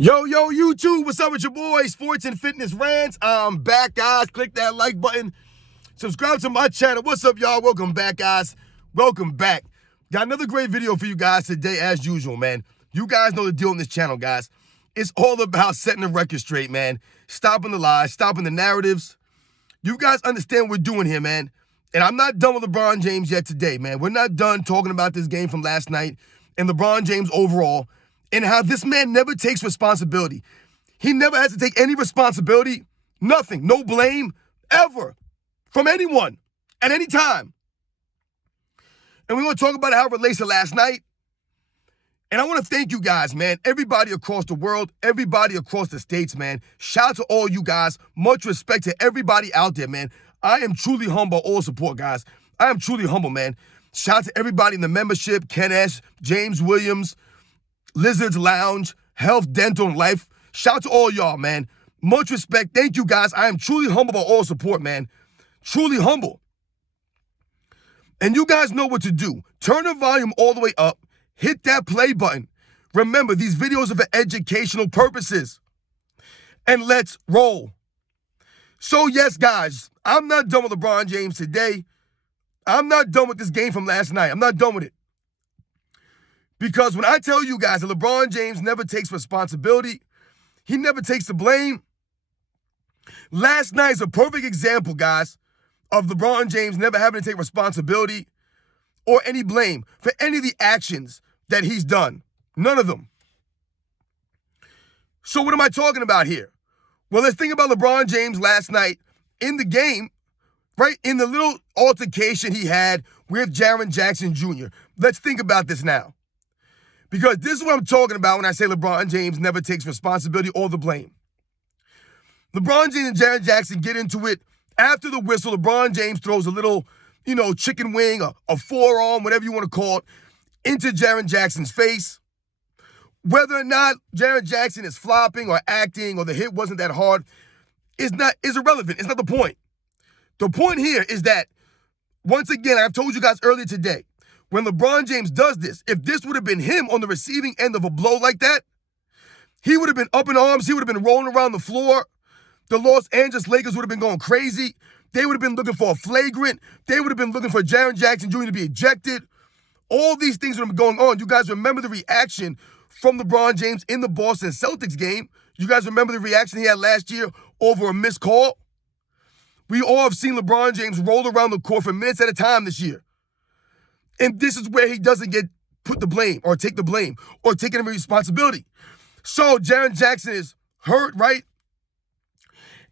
Yo, YouTube, what's up with your boy, Sports and Fitness Rants? I'm back, guys. Click that like button. Subscribe to my channel. What's up, y'all? Welcome back, guys. Welcome back. Got another great video for you guys today, as usual, man. You guys know the deal on this channel, guys. It's all about setting the record straight, man. Stopping the lies, stopping the narratives. You guys understand what we're doing here, man. And I'm not done with LeBron James yet today, man. We're not done talking about this game from last night and LeBron James overall, and how this man never takes responsibility. He never has to take any responsibility, nothing, no blame, ever, from anyone, at any time. And we're going to talk about how it relates to last night. And I want to thank you guys, man, everybody across the world, everybody across the states, man. Shout out to all you guys. Much respect to everybody out there, man. I am truly humble, all support, guys. I am truly humble, man. Shout out to everybody in the membership, Ken S., James Williams, Lizards Lounge, Health, Dental, and Life. Shout out to all y'all, man. Much respect. Thank you, guys. I am truly humble about all support, man. Truly humble. And you guys know what to do. Turn the volume all the way up. Hit that play button. Remember, these videos are for educational purposes. And let's roll. So, yes, guys, I'm not done with LeBron James today. I'm not done with this game from last night. I'm not done with it. Because when I tell you guys that LeBron James never takes responsibility, he never takes the blame. Last night is a perfect example, guys, of LeBron James never having to take responsibility or any blame for any of the actions that he's done. None of them. So what am I talking about here? Well, let's think about LeBron James last night in the game, right? In the little altercation he had with Jaren Jackson Jr. Let's think about this now. Because this is what I'm talking about when I say LeBron James never takes responsibility or the blame. LeBron James and Jaren Jackson get into it after the whistle. LeBron James throws a little, chicken wing, a forearm, whatever you want to call it, into Jaren Jackson's face. Whether or not Jaren Jackson is flopping or acting or the hit wasn't that hard is irrelevant. It's not the point. The point here is that, once again, I've told you guys earlier today, when LeBron James does this, if this would have been him on the receiving end of a blow like that, he would have been up in arms. He would have been rolling around the floor. The Los Angeles Lakers would have been going crazy. They would have been looking for a flagrant. They would have been looking for Jaren Jackson Jr. to be ejected. All these things would have been going on. You guys remember the reaction from LeBron James in the Boston Celtics game? You guys remember the reaction he had last year over a missed call? We all have seen LeBron James roll around the court for minutes at a time this year. And this is where he doesn't get put the blame or take the blame or take any responsibility. So Jaren Jackson is hurt, right?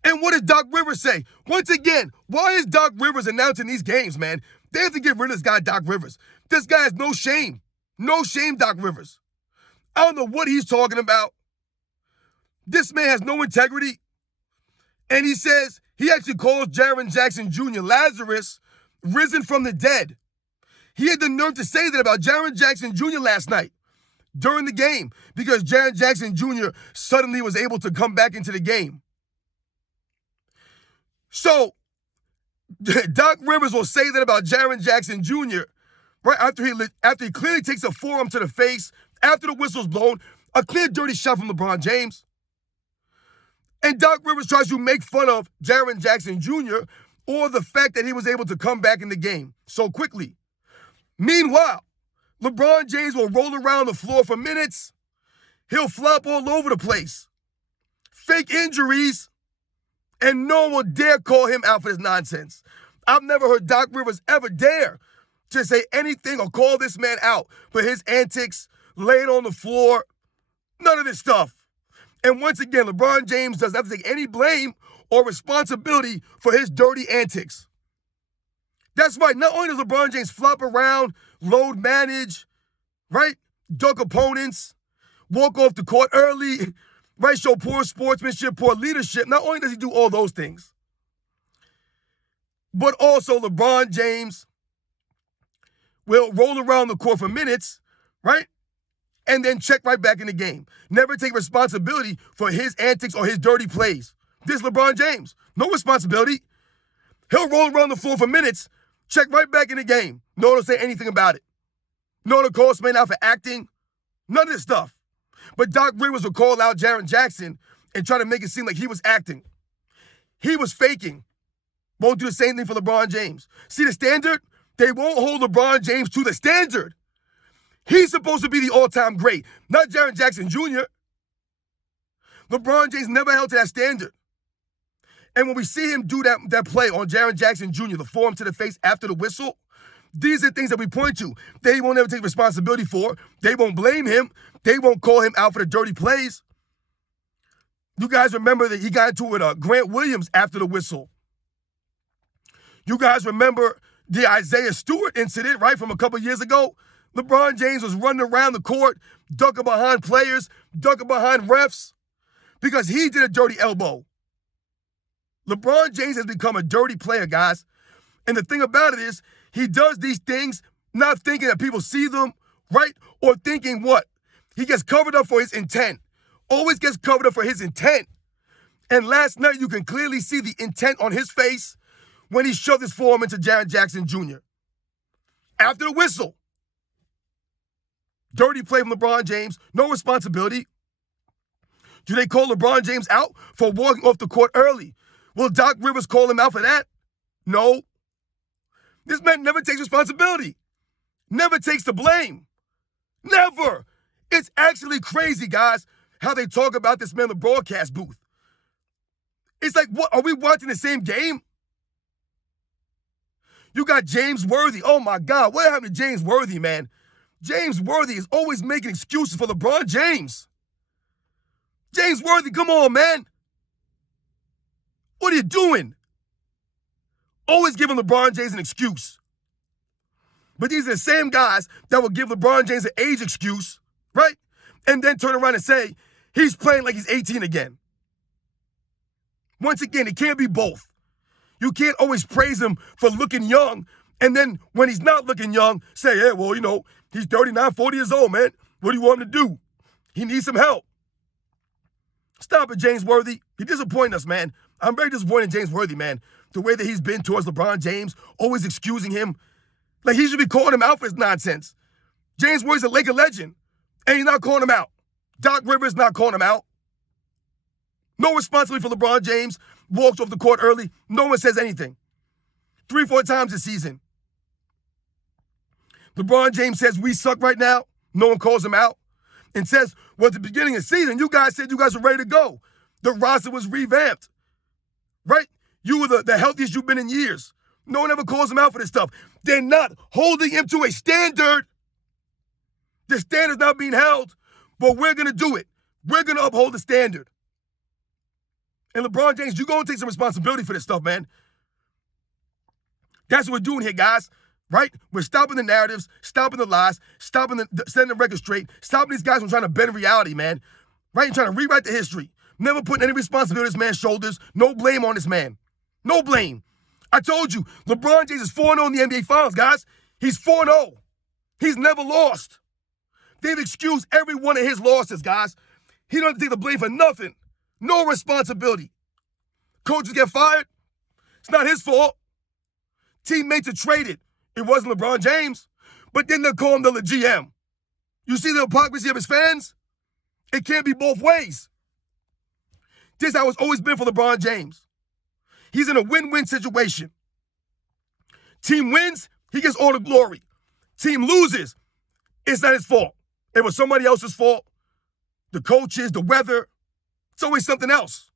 And what does Doc Rivers say? Once again, why is Doc Rivers announcing these games, man? They have to get rid of this guy, Doc Rivers. This guy has no shame. No shame, Doc Rivers. I don't know what he's talking about. This man has no integrity. And he says he actually calls Jaren Jackson Jr. Lazarus, risen from the dead. He had the nerve to say that about Jaren Jackson Jr. last night during the game because Jaren Jackson Jr. suddenly was able to come back into the game. So Doc Rivers will say that about Jaren Jackson Jr. right after he clearly takes a forearm to the face, after the whistle's blown, a clear dirty shot from LeBron James. And Doc Rivers tries to make fun of Jaren Jackson Jr. or the fact that he was able to come back in the game so quickly. Meanwhile, LeBron James will roll around the floor for minutes. He'll flop all over the place. Fake injuries. And no one will dare call him out for this nonsense. I've never heard Doc Rivers ever dare to say anything or call this man out for his antics, laying on the floor. None of this stuff. And once again, LeBron James doesn't have to take any blame or responsibility for his dirty antics. That's right. Not only does LeBron James flop around, load manage, right? Duck opponents, walk off the court early, right? Show poor sportsmanship, poor leadership. Not only does he do all those things, but also LeBron James will roll around the court for minutes, right? And then check right back in the game. Never take responsibility for his antics or his dirty plays. This is LeBron James. No responsibility. He'll roll around the floor for minutes, check right back in the game. No one will say anything about it. No one will call this man out for acting. None of this stuff. But Doc Rivers would call out Jaren Jackson and try to make it seem like he was acting. He was faking. Won't do the same thing for LeBron James. See the standard? They won't hold LeBron James to the standard. He's supposed to be the all-time great, not Jaren Jackson Jr. LeBron James never held to that standard. And when we see him do that play on Jaren Jackson Jr., the forearm to the face after the whistle, these are things that we point to. They won't ever take responsibility for. They won't blame him. They won't call him out for the dirty plays. You guys remember that he got into it with Grant Williams after the whistle. You guys remember the Isaiah Stewart incident, right, from a couple years ago? LeBron James was running around the court, ducking behind players, ducking behind refs, because he did a dirty elbow. LeBron James has become a dirty player, guys. And the thing about it is, he does these things not thinking that people see them, right? Or thinking what? He gets covered up for his intent. Always gets covered up for his intent. And last night, you can clearly see the intent on his face when he shoved his forearm into Jaren Jackson Jr. After the whistle. Dirty play from LeBron James. No responsibility. Do they call LeBron James out for walking off the court early? Will Doc Rivers call him out for that? No. This man never takes responsibility. Never takes the blame. Never. It's actually crazy, guys, how they talk about this man in the broadcast booth. It's like, what? Are we watching the same game? You got James Worthy. Oh, my God. What happened to James Worthy, man? James Worthy is always making excuses for LeBron James. James Worthy, come on, man. What are you doing? Always giving LeBron James an excuse. But these are the same guys that will give LeBron James an age excuse, right? And then turn around and say, he's playing like he's 18 again. Once again, it can't be both. You can't always praise him for looking young, and then when he's not looking young, say, hey, well, he's 39, 40 years old, man. What do you want him to do? He needs some help. Stop it, James Worthy. You're disappointing us, man. I'm very disappointed in James Worthy, man. The way that he's been towards LeBron James, always excusing him. Like, he should be calling him out for his nonsense. James Worthy's a Laker legend, and he's not calling him out. Doc Rivers not calling him out. No responsibility for LeBron James. Walks off the court early. No one says anything. 3-4 times this season. LeBron James says we suck right now. No one calls him out. And says, well, at the beginning of the season, you guys said you guys were ready to go. The roster was revamped. Right? You were the healthiest you've been in years. No one ever calls him out for this stuff. They're not holding him to a standard. The standard's not being held, but we're going to do it. We're going to uphold the standard. And LeBron James, you're going to take some responsibility for this stuff, man. That's what we're doing here, guys. Right? We're stopping the narratives, stopping the lies, setting the record straight, stopping these guys from trying to bend reality, man. Right? And trying to rewrite the history. Never putting any responsibility on this man's shoulders. No blame on this man. No blame. I told you, LeBron James is 4-0 in the NBA Finals, guys. He's 4-0. He's never lost. They've excused every one of his losses, guys. He doesn't take the blame for nothing. No responsibility. Coaches get fired. It's not his fault. Teammates are traded. It wasn't LeBron James. But then they'll call him the GM. You see the hypocrisy of his fans? It can't be both ways. This is how it's always been for LeBron James. He's in a win-win situation. Team wins, he gets all the glory. Team loses, it's not his fault. It was somebody else's fault. The coaches, the weather. It's always something else.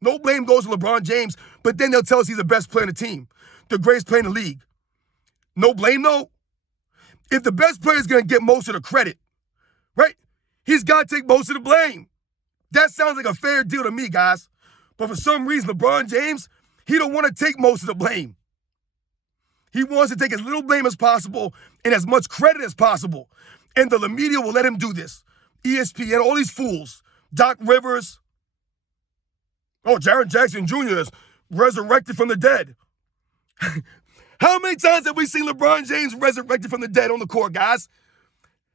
No blame goes to LeBron James, but then they'll tell us he's the best player in the team, the greatest player in the league. No blame, though. If the best player is going to get most of the credit, right, he's got to take most of the blame. That sounds like a fair deal to me, guys. But for some reason, LeBron James, he don't want to take most of the blame. He wants to take as little blame as possible and as much credit as possible. And the media will let him do this. ESPN, all these fools. Doc Rivers. Oh, Jaren Jackson Jr. is resurrected from the dead. How many times have we seen LeBron James resurrected from the dead on the court, guys?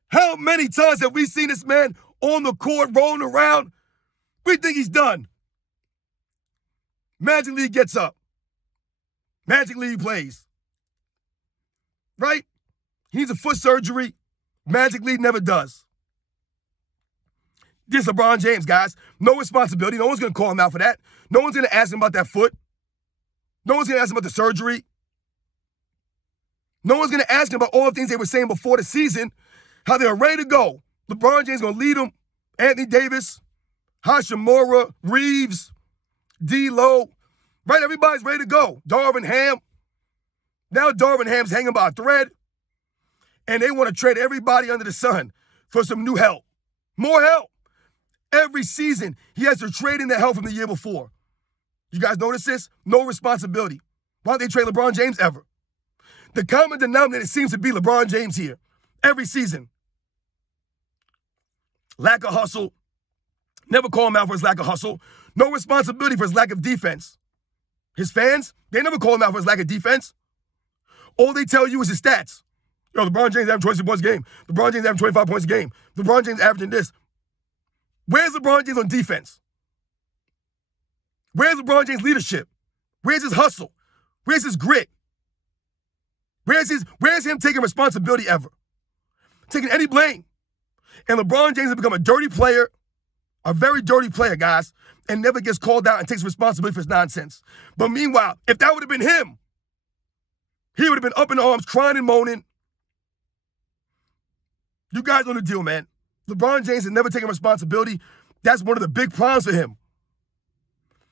How many times have we seen this man on the court rolling around? We think he's done. Magically he gets up. Magically he plays. Right? He needs a foot surgery. Magically he never does. This is LeBron James, guys. No responsibility. No one's going to call him out for that. No one's going to ask him about that foot. No one's going to ask him about the surgery. No one's going to ask him about all the things they were saying before the season, how they were ready to go. LeBron James going to lead them. Anthony Davis, Hashimura, Reeves, D-Lo. Right, everybody's ready to go. Darvin Ham. Now Darvin Ham's hanging by a thread. And they want to trade everybody under the sun for some new help. More help. Every season, he has to trade in the help from the year before. You guys notice this? No responsibility. Why don't they trade LeBron James ever? The common denominator seems to be LeBron James here. Every season. Lack of hustle. Never call him out for his lack of hustle. No responsibility for his lack of defense. His fans, they never call him out for his lack of defense. All they tell you is his stats. Yo, LeBron James averaging 26 points a game. LeBron James averaging 25 points a game. LeBron James averaging this. Where's LeBron James on defense? Where's LeBron James' leadership? Where's his hustle? Where's his grit? Where's him taking responsibility ever? Taking any blame. And LeBron James has become a dirty player, a very dirty player, guys, and never gets called out and takes responsibility for his nonsense. But meanwhile, if that would have been him, he would have been up in arms, crying and moaning. You guys know the deal, man. LeBron James has never taken responsibility. That's one of the big problems for him.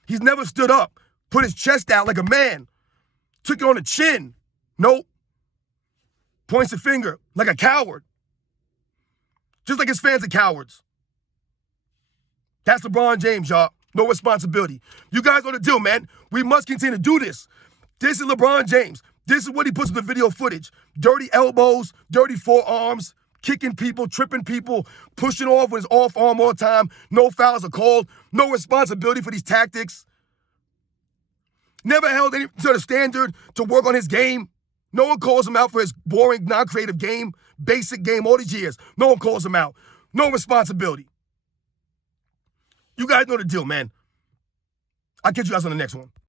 He's never stood up, put his chest out like a man, took it on the chin. Nope. Points the finger like a coward. Just like his fans are cowards. That's LeBron James, y'all. No responsibility. You guys know the deal, man. We must continue to do this. This is LeBron James. This is what he puts in the video footage. Dirty elbows, dirty forearms, kicking people, tripping people, pushing off with his off arm all the time. No fouls are called. No responsibility for these tactics. Never held any sort of standard to work on his game. No one calls him out for his boring, non-creative game, basic game all these years. No one calls him out. No responsibility. You guys know the deal, man. I'll catch you guys on the next one.